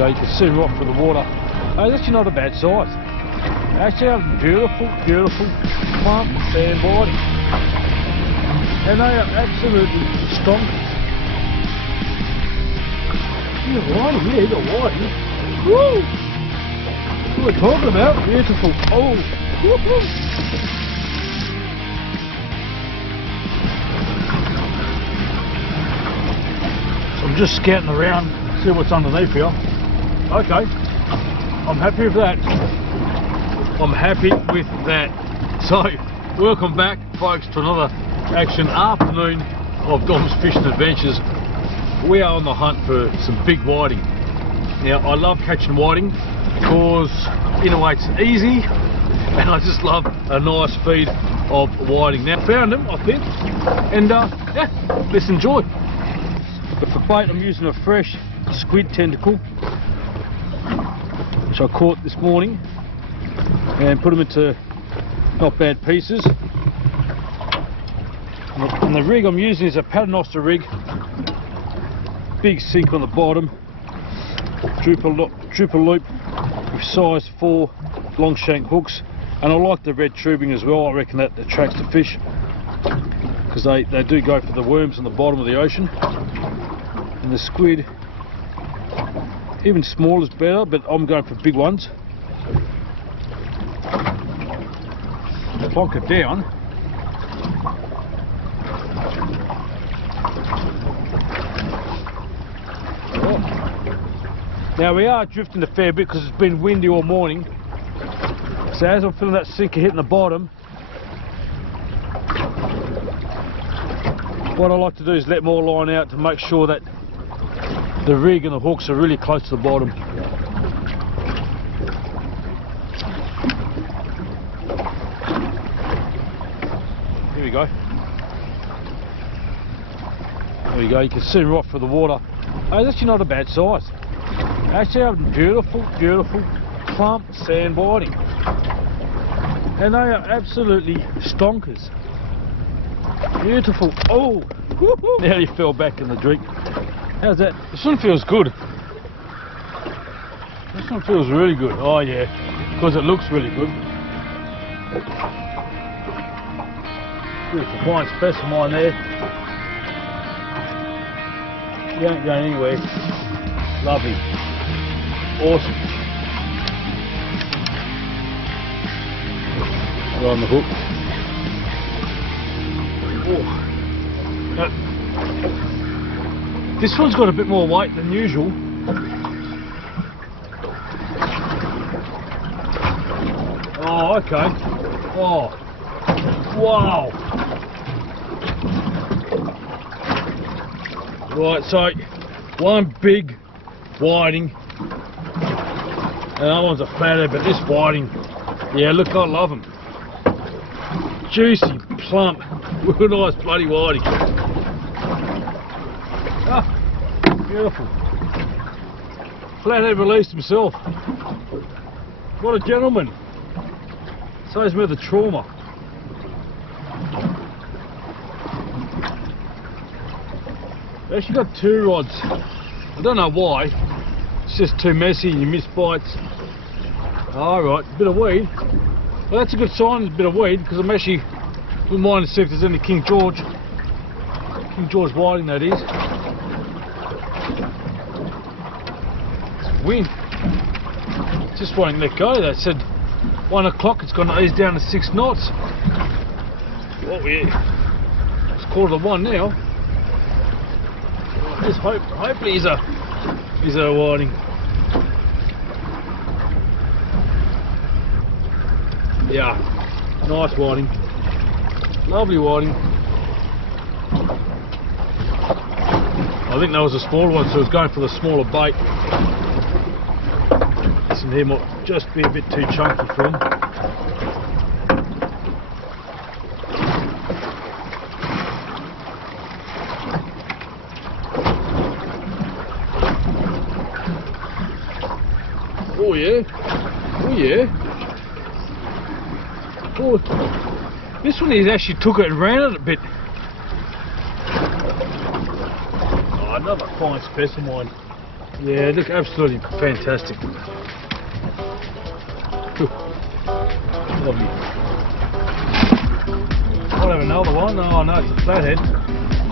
go, you can see them right through the water. It's actually not a bad size. Actually have beautiful, beautiful plump sand body. And they are absolutely strong. He's a whiting, yeah, he's a whiting. Woo! That's what we're talking about. Beautiful. Oh! Woo-hoo. So I'm just scouting around, see what's underneath here. Okay. I'm happy with that. I'm happy with that. So, welcome back, folks, to another action afternoon of Dom's Fishing Adventures. We are on the hunt for some big whiting. Now, I love catching whiting because, in a way, it's easy, and I just love a nice feed of whiting. Now, I found them, I think, and yeah, let's enjoy. But for bait, I'm using a fresh squid tentacle, which I caught this morning, and put them into not bad pieces. And the rig I'm using is a Paternoster rig, big sink on the bottom, triple loop with size 4 long shank hooks, and I like the red tubing as well. I reckon that attracts the fish because they do go for the worms on the bottom of the ocean. And the squid, even small is better, but I'm going for big ones. Plonk it down. Now we are drifting a fair bit because it's been windy all morning. So as I'm feeling that sinker hitting the bottom, what I like to do is let more line out to make sure that the rig and the hooks are really close to the bottom. Here we go. There we go, you can see them right through the water. It's actually not a bad size. Actually have beautiful, beautiful plump sand whiting. And they are absolutely stonkers. Beautiful. Oh! Nearly fell back in the drink. How's that? This one feels good. This one feels really good. Oh yeah, because it looks really good. Beautiful fine specimen there. You ain't going anywhere. Lovely. Awesome. Right on the hook. This one's got a bit more weight than usual. Oh, okay. Oh, wow. Right, so one big whiting, and the other one's a flathead, but this whiting, yeah, look, I love them. Juicy, plump, real nice bloody whiting. Ah, beautiful. Flathead released himself. What a gentleman. Saves me the trauma. I actually got 2 rods. I don't know why. It's just too messy and you miss bites. Alright, a bit of weed. Well, that's a good sign, there's a bit of weed, because I'm actually wouldn't mind to see if there's any King George whiting, that is. It's wind. It just won't let go. They said 1 o'clock, it's going to ease down to 6 knots. Oh yeah. It's 1:45 now. Just hopefully he's a whiting. Yeah, nice whiting. Lovely whiting. I think that was a smaller one, so I was going for the smaller bait. This one here might just be a bit too chunky for him. Oh yeah, oh yeah. Oh, this one he's actually took it and ran it a bit. Oh, another fine specimen. Yeah, look, absolutely fantastic. Lovely. I'll have another one. Oh no, it's a flathead.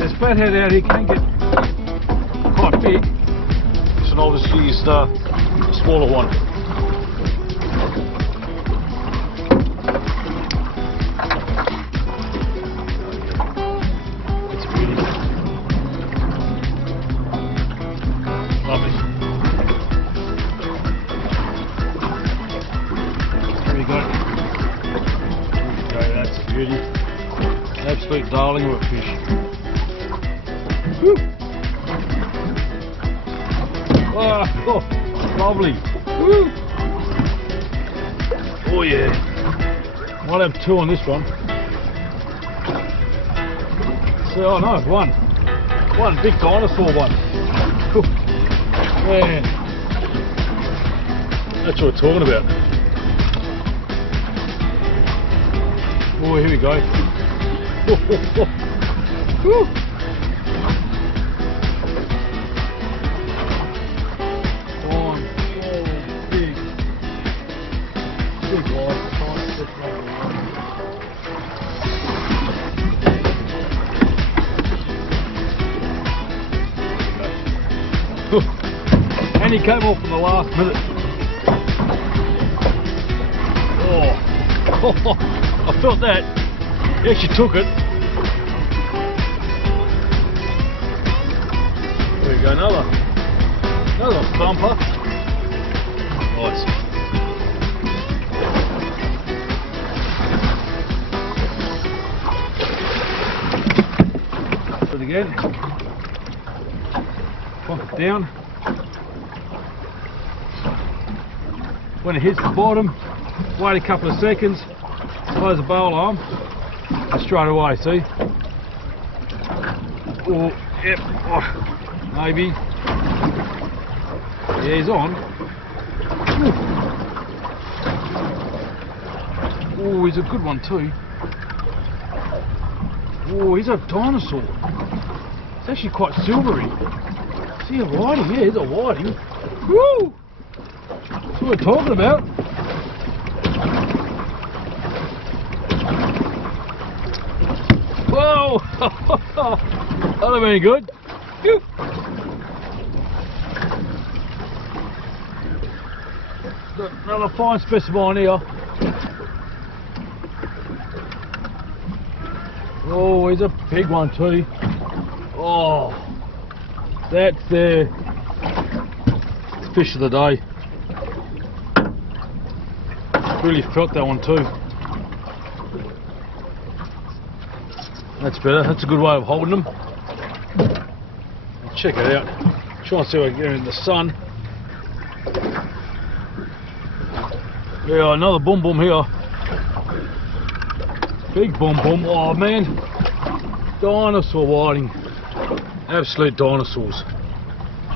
This flathead out here can get quite big. This one obviously is the smaller one. It's pretty. Lovely. There you go. There you go, that's a beauty. Absolute darling of a fish. Woo. Oh, lovely. Woo. Oh yeah. Might have two on this one. So, oh no, one. One big dinosaur one. Man. That's what we're talking about. Oh, here we go. Woo. And he came off in the last minute. Oh, I felt that. He actually took it. There we go, another thumper. Nice. Do it again. Plonk it down. When it hits the bottom, wait a couple of seconds, close the bowl arm, and straight away, see? Oh, yep, oh, maybe. Yeah, he's on. Oh, he's a good one too. Oh, he's a dinosaur. It's actually quite silvery. See a whiting? Yeah, he's a whiting. Woo! That's what we're talking about. Whoa! That would have been good. Phew. Another fine specimen here. Oh, he's a big one too. Oh, that's the fish of the day. Really felt that one too. That's better. That's a good way of holding them. Check it out. Try and see if I can get in the sun. Yeah, another boom boom here. Big boom boom. Oh man, dinosaur whiting. Absolute dinosaurs.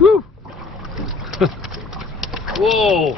Woo! Whoa!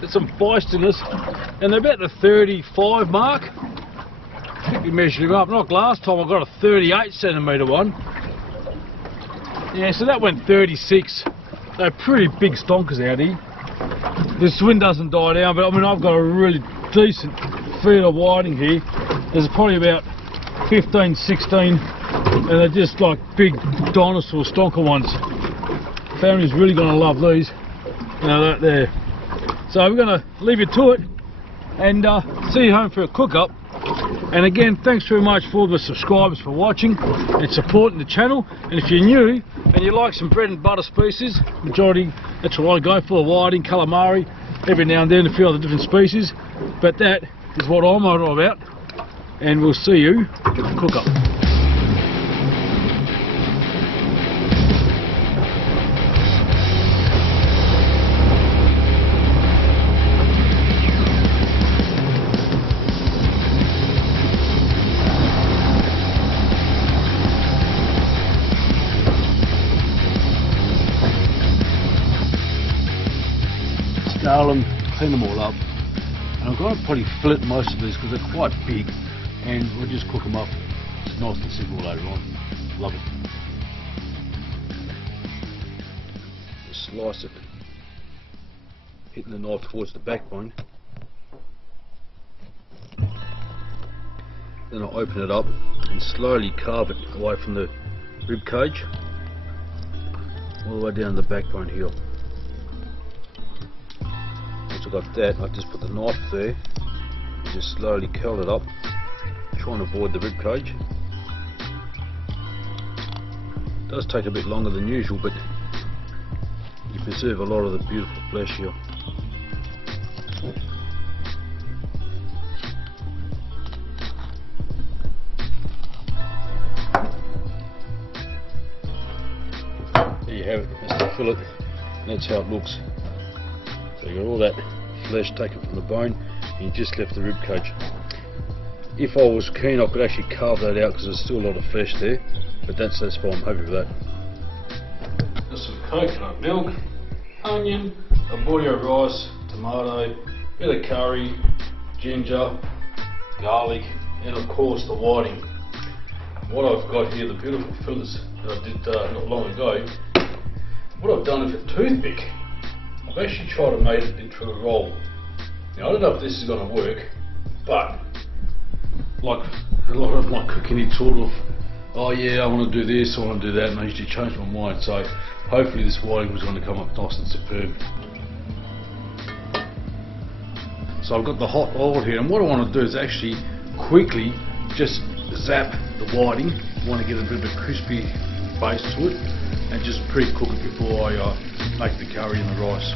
There's some feistiness, and they're about the 35 mark. I think we measured them up. Like last time, I got a 38 centimetre one. Yeah, so that went 36. They're pretty big stonkers out here. This wind doesn't die down, but I mean, I've got a really decent feed of whiting here. There's probably about 15, 16, and they're just like big dinosaur stonker ones. Family's really going to love these. You know, that there. So we're going to leave you to it and see you home for a cook up. And again, thanks very much for all the subscribers for watching and supporting the channel. And if you're new and you like some bread and butter species, majority, that's what I go for, whiting, calamari, every now and then a few other different species. But that is what I'm all about. And we'll see you at the cook up. Scale them, clean them all up, and I'm going to probably fillet most of these because they're quite big, and we'll just cook them up. It's nice and simple later on. Love it. slice it, hitting the knife towards the backbone. Then I open it up and slowly carve it away from the rib cage, all the way down the backbone here. Once I got that, I just put the knife there and just slowly curl it up, trying to avoid the rib cage. It does take a bit longer than usual, but you preserve a lot of the beautiful flesh here. There you have it, that's the fillet, and that's how it looks. So you got all that flesh taken from the bone, and you just left the rib cage. If I was keen, I could actually carve that out because there's still a lot of flesh there, but that's fine. I'm happy with that. Got some coconut milk, onion, arborio rice, tomato, bit of curry, ginger, garlic, and of course the whiting. What I've got here, the beautiful fillets that I did not long ago, what I've done with a toothpick, I've actually tried to make it into a roll. Now I don't know if this is going to work, but like a lot of my cooking, it's sort of, oh yeah, I want to do this, I want to do that, and I usually change my mind. So hopefully this whiting was going to come up nice and superb. So I've got the hot oil here, and what I want to do is actually quickly just zap the whiting. I want to get a bit of a crispy base to it, and just pre-cook it before I make the curry and the rice.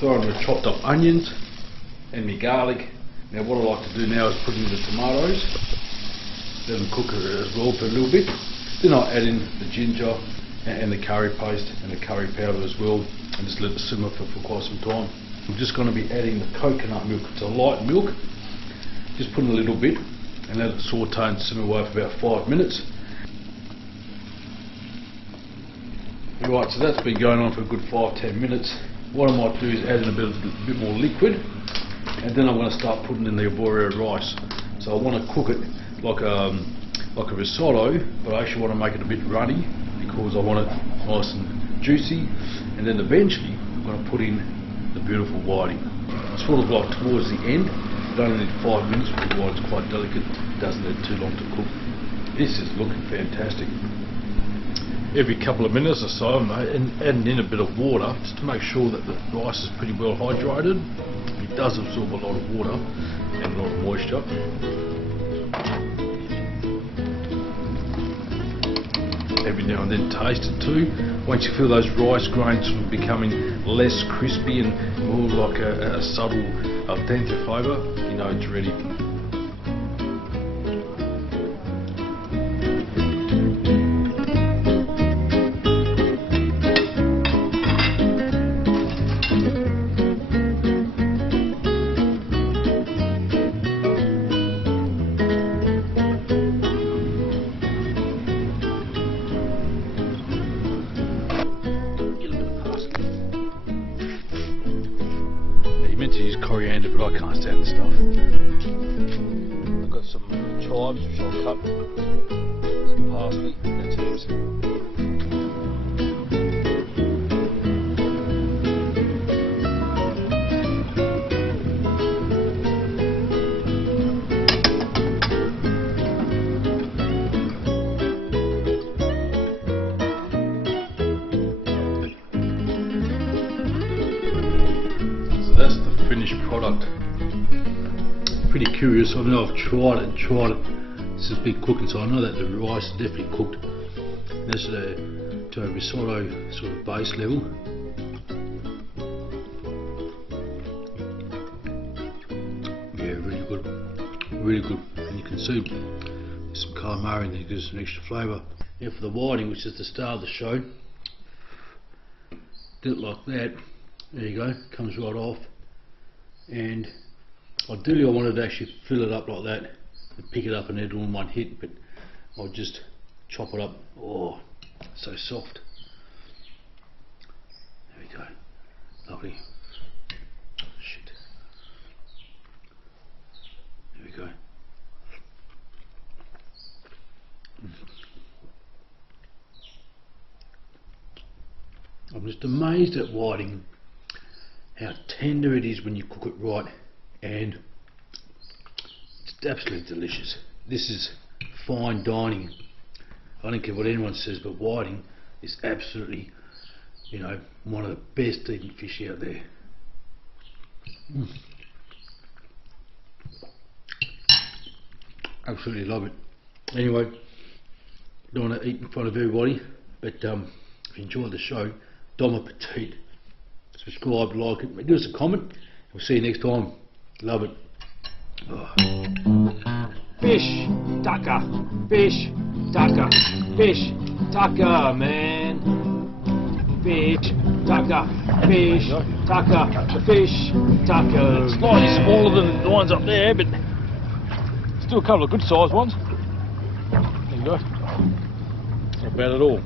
Throw in the chopped up onions and my garlic. Now what I like to do now is put in the tomatoes, let them cook as well for a little bit. Then I add in the ginger and the curry paste and the curry powder as well, and just let it simmer for quite some time. I'm just going to be adding the coconut milk. It's a light milk, just put in a little bit and let it saute and simmer away for about 5 minutes. Right, so that's been going on for a good 5-10 minutes. What I might do is add in a bit more liquid, and then I'm going to start putting in the arborio rice. So I want to cook it like a risotto, but I actually want to make it a bit runny because I want it nice and juicy. And then eventually I'm going to put in the beautiful whiting. Sort of like towards the end. It only need 5 minutes because the whiting's quite delicate. It doesn't need too long to cook. This is looking fantastic. Every couple of minutes or so I'm adding in a bit of water just to make sure that the rice is pretty well hydrated. It does absorb a lot of water and a lot of moisture. Every now and then taste it too. Once you feel those rice grains becoming less crispy and more like a subtle al dente flavour, you know it's ready. To use coriander, but I can't stand the stuff. I've got some chives which I'll cut, some parsley, that's it. That's the finished product. Pretty curious. I know I've tried it. This is big cooking, so I know that the rice is definitely cooked. This is to a risotto sort of base level. Yeah, really good, really good. And you can see there's some calamari in there, gives some extra flavour. Now for the whiting, which is the star of the show, do it like that. There you go, comes right off, and Ideally I wanted to actually fill it up like that and pick it up and eat it all in one hit, but I'll just chop it up. Oh, so soft. There we go. Lovely. Shit. There we go. I'm just amazed at whiting, how tender it is when you cook it right, and it's absolutely delicious. This is fine dining. I don't care what anyone says, but whiting is absolutely, you know, one of the best eating fish out there. Absolutely love it. Anyway, don't want to eat in front of everybody, but if you enjoyed the show, Dom Appetit. Subscribe, like it, give us a comment. We'll see you next time. Love it. Oh. Fish, tucker, fish, tucker, fish, tucker, man. Fish, tucker, fish, tucker, fish, tucker. It's slightly smaller than the ones up there, but still a couple of good sized ones. There you go. Not bad at all.